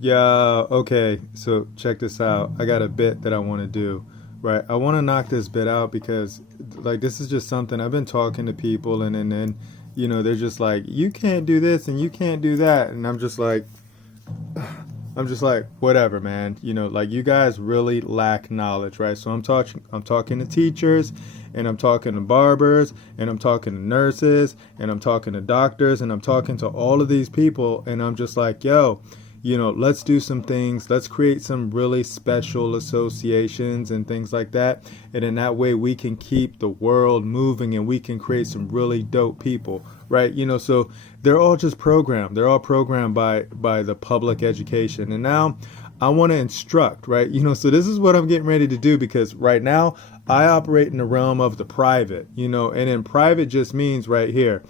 Yeah, okay. So check this out. I got a bit that I want to do. Right. I want to knock this bit out because like this is just something I've been talking to people and they're just like, you can't do this and you can't do that. And I'm just like, whatever, man. Like you guys really lack knowledge, right? So I'm talking to teachers, and I'm talking to barbers, and I'm talking to nurses, and I'm talking to doctors, and I'm talking to all of these people, and I'm just like, yo, let's do some things. Let's create some really special associations and things like that. And in that way, we can keep the world moving and we can create some really dope people, right? So they're all just programmed. They're all programmed by the public education. And now I want to instruct, right? So this is what I'm getting ready to do because right now I operate in the realm of the private, and in private just means right here,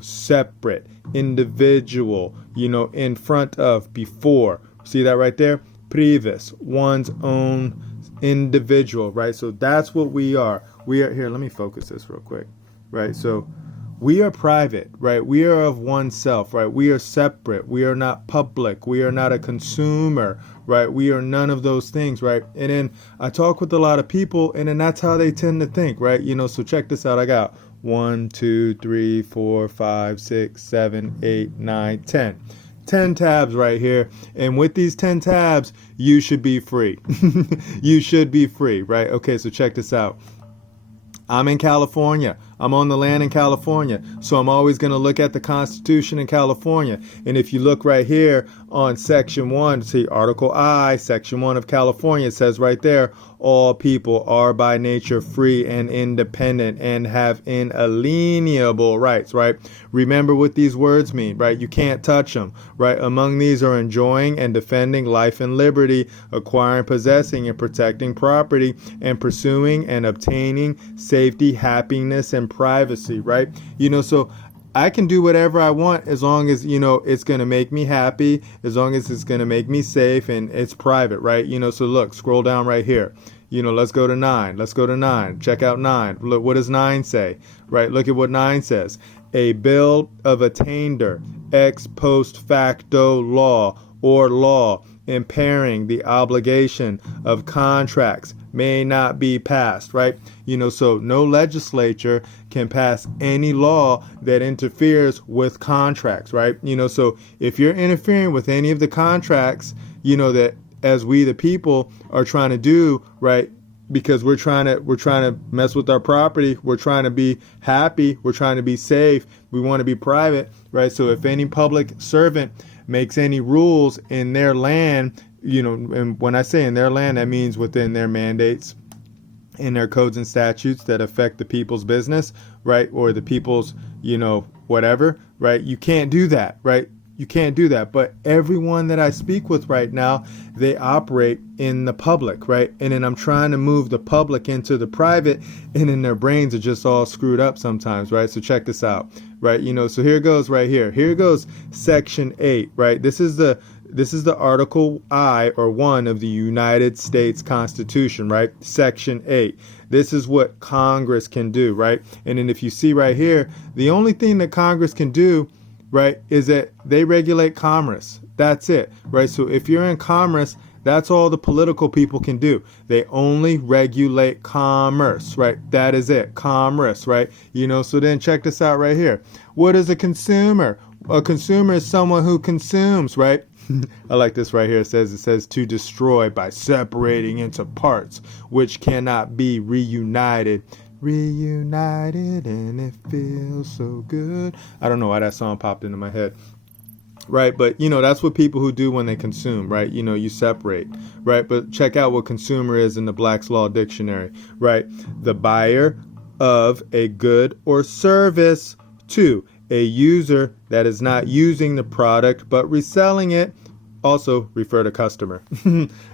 separate, individual, in front of, before. See that right there? Privis, one's own individual, right? So that's what we are. We are here. Let me focus this real quick, right? So we are private, right? We are of oneself, right? We are separate. We are not public. We are not a consumer, right? We are none of those things, right? And then I talk with a lot of people, and then that's how they tend to think, right? So check this out. I got 1, 2, 3, 4, 5, 6, 7, 8, 9, 10. 10 tabs right here. And with these 10 tabs, you should be free. You should be free, right? Okay, so check this out. I'm in California. I'm on the land in California. So I'm always going to look at the Constitution in California. And if you look right here on Section 1, see Article I, Section 1 of California, it says right there, all people are by nature free and independent and have inalienable rights, right? Remember what these words mean, right? You can't touch them, right? Among these are enjoying and defending life and liberty, acquiring, possessing, and protecting property, and pursuing and obtaining safety, happiness, and privacy, right? So I can do whatever I want as long as, it's going to make me happy, as long as it's going to make me safe and it's private, right? So look, scroll down right here. Let's go to 9. Let's go to 9. Check out 9. Look, what does 9 say? Right? Look at what 9 says. A bill of attainder, ex post facto law or law impairing the obligation of contracts may not be passed, right? So no legislature can pass any law that interferes with contracts, right? So if you're interfering with any of the contracts, that as we the people are trying to do, right? Because we're trying to mess with our property, we're trying to be happy, we're trying to be safe, we want to be private, right? So if any public servant makes any rules in their land, and when I say in their land, that means within their mandates, in their codes and statutes that affect the people's business, right? Or the people's, whatever, right? You can't do that, right? You can't do that. But everyone that I speak with right now, they operate in the public, right? And then I'm trying to move the public into the private, and then their brains are just all screwed up sometimes, right? So check this out, right? So here goes right here. Here goes Section 8, right? This is the Article I or 1 of the United States Constitution, right? Section 8. This is what Congress can do, right? And then if you see right here, the only thing that Congress can do, right, is that they regulate commerce. That's it, right? So if you're in commerce, that's all the political people can do. They only regulate commerce, right? That is it, commerce, right? So then check this out right here. What is a consumer? A consumer is someone who consumes, right? I like this right here. It says to destroy by separating into parts which cannot be reunited. Reunited and it feels so good. I don't know why that song popped into my head. Right, but that's what people who do when they consume, right? You separate, right? But check out what consumer is in the Black's Law Dictionary, right? The buyer of a good or service. 2, a user that is not using the product but reselling it. Also refer to customer.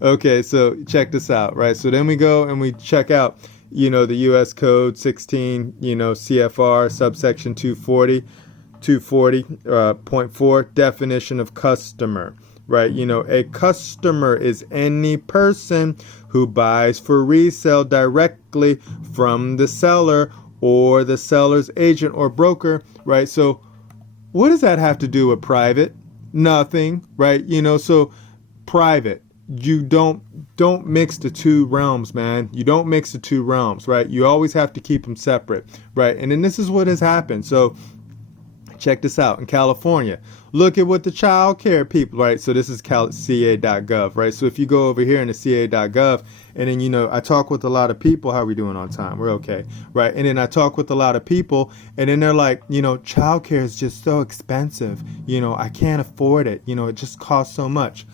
Okay, so check this out, right? So then we go and we check out, the U.S. Code 16, CFR subsection 240.4 definition of customer, right? A customer is any person who buys for resale directly from the seller or the seller's agent or broker, right? So what does that have to do with private? Nothing, right? So private. You don't mix the two realms, man. You don't mix the two realms, right? You always have to keep them separate, right? And then this is what has happened. So check this out. In California, look at what the child care people, right? So this is ca.gov, right? So if you go over here in the ca.gov, and then, I talk with a lot of people. How are we doing on time? We're okay, right? And then I talk with a lot of people, and then they're like, child care is just so expensive. I can't afford it. It just costs so much.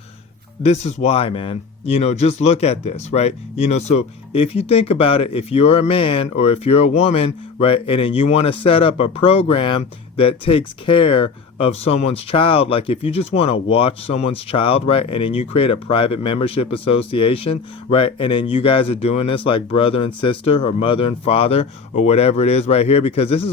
This is why, man. Just look at this, right? So if you think about it, if you're a man or if you're a woman, right, and then you want to set up a program that takes care of someone's child, like if you just want to watch someone's child, right, and then you create a private membership association, right, and then you guys are doing this like brother and sister or mother and father or whatever it is right here, because this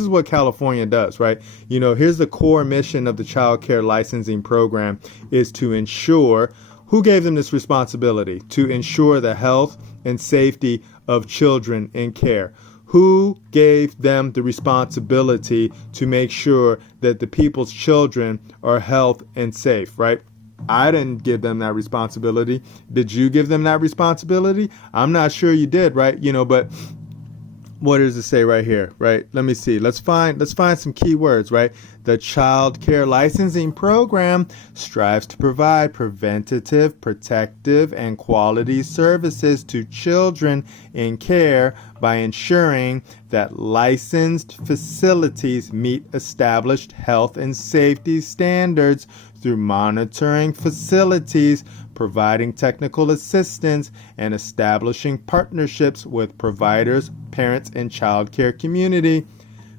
is what California does, right? Here's the core mission of the child care licensing program is to ensure. Who gave them this responsibility? To ensure the health and safety of children in care. Who gave them the responsibility to make sure that the people's children are healthy and safe, right? I didn't give them that responsibility. Did you give them that responsibility? I'm not sure you did, right? But what does it say right here, right? Let me see. Let's find some key words, right? The Child Care Licensing Program strives to provide preventative, protective, and quality services to children in care by ensuring that licensed facilities meet established health and safety standards through monitoring facilities, providing technical assistance, and establishing partnerships with providers, parents, and child care community.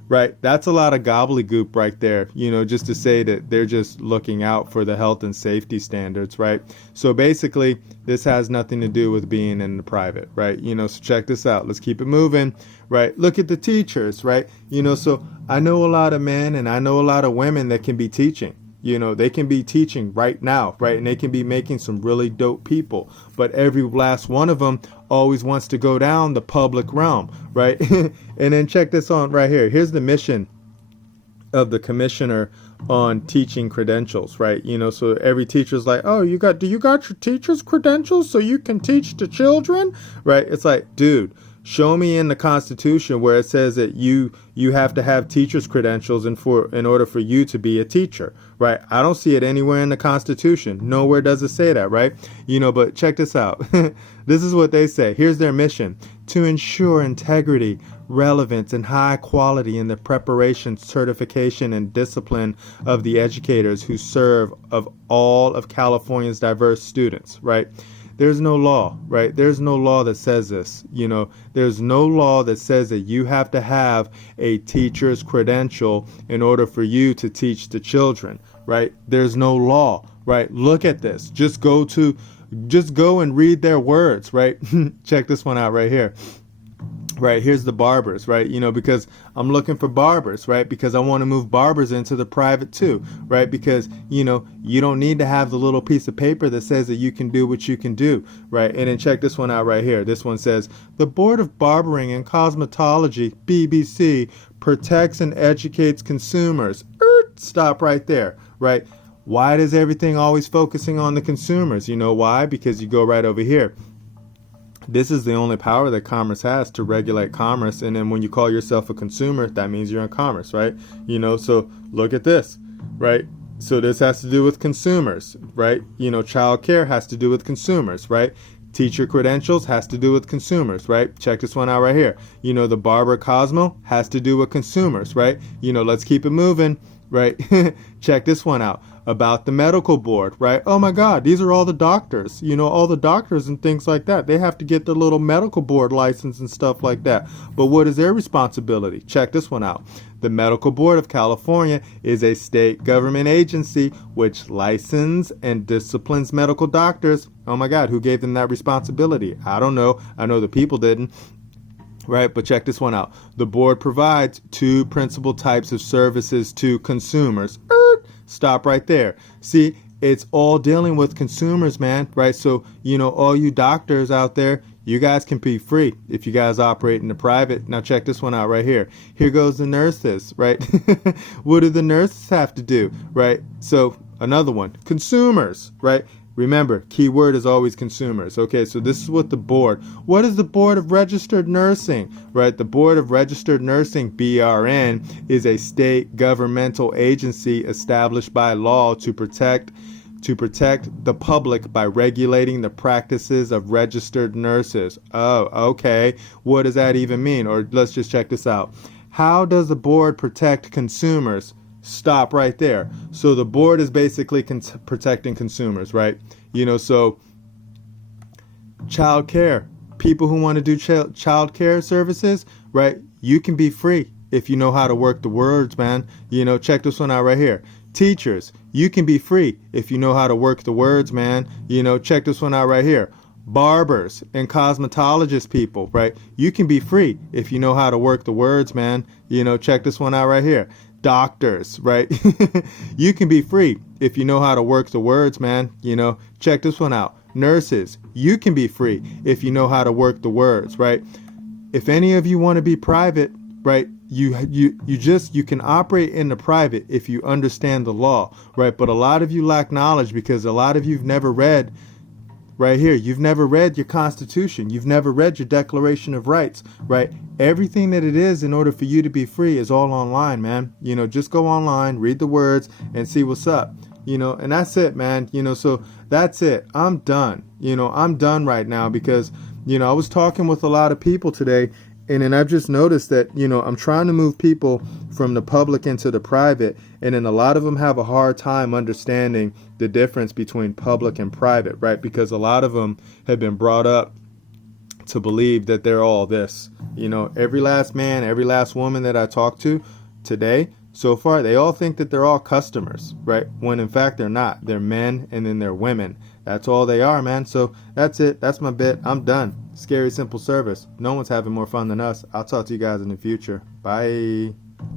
Right? That's a lot of gobbledygook right there, just to say that they're just looking out for the health and safety standards, right? So basically, this has nothing to do with being in the private, right? So check this out. Let's keep it moving, right? Look at the teachers, right? So I know a lot of men and I know a lot of women that can be teaching. They can be teaching right now, right? And they can be making some really dope people. But every last one of them always wants to go down the public realm, right? And then check this on right here. Here's the mission of the commissioner on teaching credentials, right? So every teacher's like, oh, do you got your teacher's credentials so you can teach the children, right? It's like, dude, show me in the Constitution where it says that you have to have teacher's credentials in order for you to be a teacher, right? I don't see it anywhere in the Constitution. Nowhere does it say that, right? But check this out. This is what they say. Here's their mission: to ensure integrity, relevance, and high quality in the preparation, certification, and discipline of the educators who serve of all of California's diverse students, right? There's no law, right? There's no law that says this. There's no law that says that you have to have a teacher's credential in order for you to teach the children, right? There's no law, right? Look at this. Just go and read their words, right? Check this one out right here. Right, here's the barbers, right? Because I'm looking for barbers, right? Because I want to move barbers into the private too, right? Because, you don't need to have the little piece of paper that says that you can do what you can do, right? And then check this one out right here. This one says, the Board of Barbering and Cosmetology, BBC, protects and educates consumers. Stop right there, right? Why does everything always focusing on the consumers? You know why? Because you go right over here. This is the only power that commerce has to regulate commerce. And then when you call yourself a consumer, that means you're in commerce, right? So look at this, right? So this has to do with consumers, right? Child care has to do with consumers, right? Teacher credentials has to do with consumers, right? Check this one out right here. The barber Cosmo has to do with consumers, right? Let's keep it moving, right? Check this one out. About the medical board, right? Oh my God, these are all the doctors, all the doctors and things like that. They have to get their little medical board license and stuff like that. But what is their responsibility? Check this one out. The Medical Board of California is a state government agency which licenses and disciplines medical doctors. Oh my God, who gave them that responsibility? I don't know. I know the people didn't. Right, but check this one out. The board provides two principal types of services to consumers. Stop right there. See, it's all dealing with consumers, man, right? So, all you doctors out there, you guys can be free if you guys operate in the private. Now check this one out right here. Here goes the nurses, right? What do the nurses have to do, right? So another one, consumers, right? Remember, key word is always consumers. Okay, so this is what what is the Board of Registered Nursing, right? The Board of Registered Nursing, BRN, is a state governmental agency established by law to protect the public by regulating the practices of registered nurses. Oh, okay. What does that even mean? Or let's just check this out. How does the board protect consumers? Stop right there. So the board is basically protecting consumers, right? So child care. People who want to do child care services, right? You can be free if you know how to work the words, man. Check this one out right here. Teachers, you can be free if you know how to work the words, man. Check this one out right here. Barbers and cosmetologist people, right? You can be free if you know how to work the words, man. Check this one out right here. Doctors, right? You can be free if you know how to work the words, man. Check this one out. Nurses, you can be free if you know how to work the words, right? If any of you want to be private, right? You can operate in the private if you understand the law, right? But a lot of you lack knowledge because a lot of you've never read right here. You've never read your Constitution. You've never read your Declaration of Rights, right? Everything that it is in order for you to be free is all online, man. Just go online, read the words, and see what's up. And that's it, man. So that's it. I'm done. I'm done right now because, I was talking with a lot of people today. And then I've just noticed that, I'm trying to move people from the public into the private. And then a lot of them have a hard time understanding the difference between public and private, right? Because a lot of them have been brought up to believe that they're all this. Every last man, every last woman that I talk to today, so far, they all think that they're all customers, right? When in fact, they're not. They're men and then they're women. That's all they are, man. So that's it. That's my bit. I'm done. Scary Simple Service. No one's having more fun than us. I'll talk to you guys in the future. Bye.